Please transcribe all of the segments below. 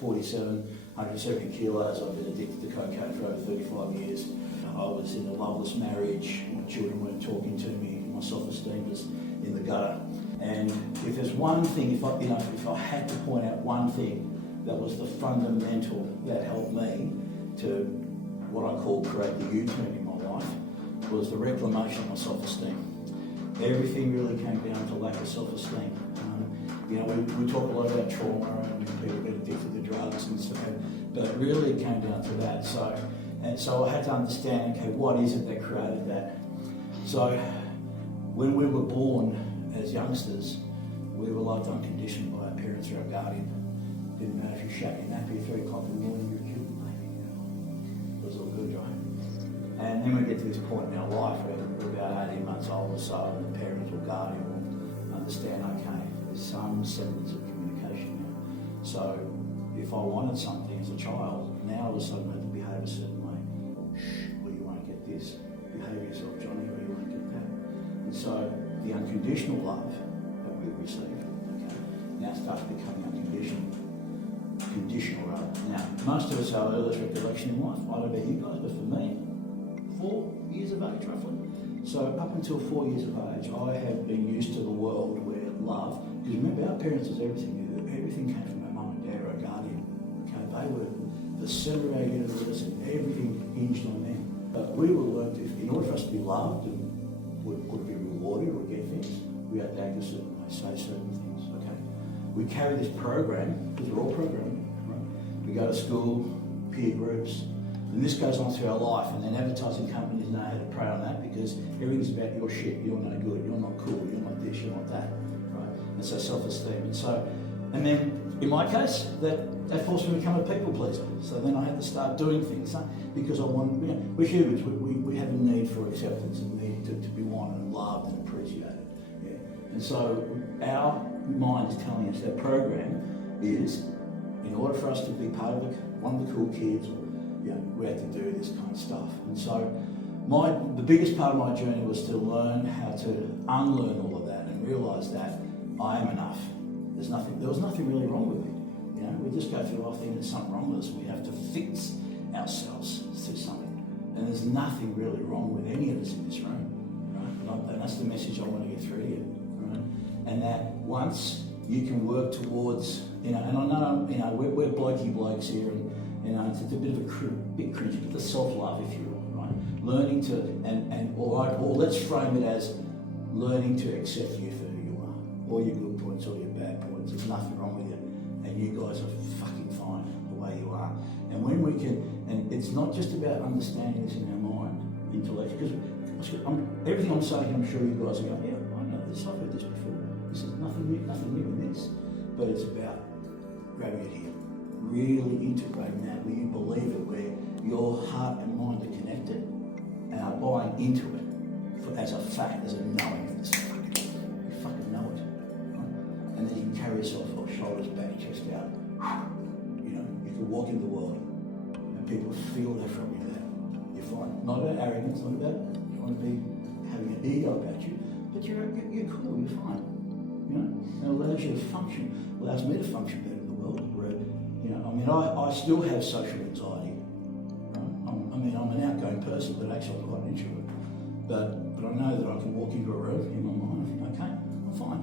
47, 170 kilos. I've been addicted to cocaine for over 35 years. I was in a loveless marriage. My children weren't talking to me. My self-esteem was in the gutter. And if there's one thing, if I had to point out one thing that was the fundamental that helped me to what I call create the U-turn in my life, was the reclamation of my self-esteem. Everything really came down to lack of self-esteem. We talk a lot about trauma and people get addicted to drugs and stuff, but really it came down to that. So I had to understand, okay, what is it that created that? So when we were born as youngsters, we were loved unconditionally by our parents or our guardian. Didn't matter if you shat your nappy at 3 o'clock in the morning, you're a cute baby. It was all good, right? And then we get to this point in our life where we're about 18 months old or so, and the parents or guardian will understand, okay, there's some semblance of communication now. So if I wanted something as a child, now all of a sudden I have to behave a certain way. Shh, well, you won't get this. Behave yourself, Johnny, or you won't get that. And so the unconditional love that we receive, okay, now starts becoming unconditional. Conditional rather. Now, most of us have earliest recollection in life. I don't know about you guys, but for me, 4 years of age roughly. So up until 4 years of age, I have been used to the world where love, because remember our parents was everything. Everything came from our mum and dad or our guardian. Okay, they were the centre of our universe and everything hinged on them. But we were learned in order for us to be loved and would be rewarded or get things, we had to act a certain way, say certain things, okay? We carry this program, because we're all programmed, right? We go to school, peer groups, and this goes on through our life, and then advertising companies know how to prey on that because everything's about your shit, you're no good, you're not cool, you're not this, you're not that, right? And so self-esteem. And then in my case, that forced me to become a people pleaser. So then I had to start doing things because I wanted, we're humans, we have a need for acceptance and need to be wanted and loved and appreciated. Yeah. And so our mind is telling us, our program is, in order for us to be part of one of the cool kids, we had to do this kind of stuff. And so the biggest part of my journey was to learn how to unlearn all of that and realise that I am enough. There was nothing really wrong with me. We just go through life thinking there's something wrong with us. We have to fix ourselves through something. And there's nothing really wrong with any of us in this room. Right? And that's the message I want to get through to you. Right? And that once you can work towards, and I know, we're blokey blokes here, and it's a bit of a bit cringy, but the self-love, if you will, right? Learning to, or let's frame it as learning to accept you for who you are. All your good points, all your bad points, there's nothing wrong with you. And you guys are fucking fine the way you are. And when we can, and it's not just about understanding this in our mind, intellect, because everything I'm saying, I'm sure you guys are going, yeah, I know this, I've heard this before. This is nothing new in this. But it's about grabbing it here. Really integrating that where you believe it, where your heart and mind are connected and are buying into it as a fact, as a knowing. You fucking know it. Right? And then you can carry yourself off, shoulders back, chest out. You can walk in the world and people feel that from you there. You're fine. Not about arrogance, not about trying to be having an ego about you, but you're cool, you're fine. It allows you to function, allows me to function better in the world. I still have social anxiety. Right? I'm an outgoing person, but actually I'm quite an introvert. But I know that I can walk into a room in my mind and think, okay, I'm fine.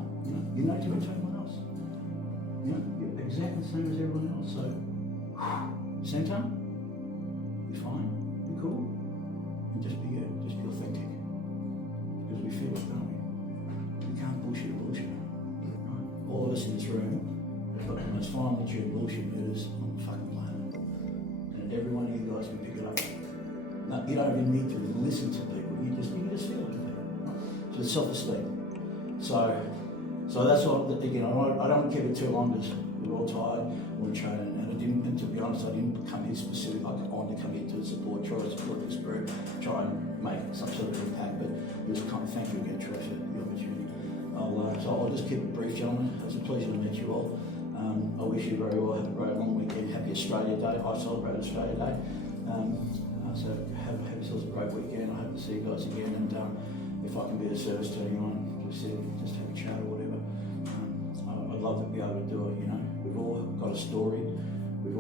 You're no different to anyone else. You're exactly the same as everyone else. So, same time, you're fine, you're cool, and just be you, just be authentic. Because we feel it, don't we? We can't bullshit. Right? All of us in this room have got the most finely tuned bullshit meters on the fucking planet. And every one of you guys can pick it up. No, you don't even need to listen to people, you just feel it. Right? So it's self-esteem. So that's what, again, I don't keep it too long because we're all tired, we're training, and to be honest, I didn't come here specific. I wanted to come here to try to support this group, try and make some sort of impact, but it was kind of thank you again, Troy, for the opportunity. So I'll just keep it brief, gentlemen. It's a pleasure to meet you all. I wish you very well. Have a great long weekend. Happy Australia Day. I celebrate Australia Day. So have yourselves a great weekend. I hope to see you guys again. And if I can be of service to anyone, just have a chat or whatever. I'd love to be able to do it. We've all got a story. We've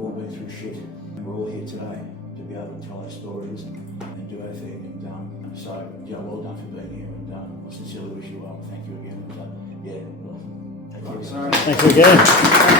we're all here today to be able to tell our stories and do our thing. And so, yeah, well done for being here, and I sincerely wish you well. Thank you again. And, yeah, well, Thank you again.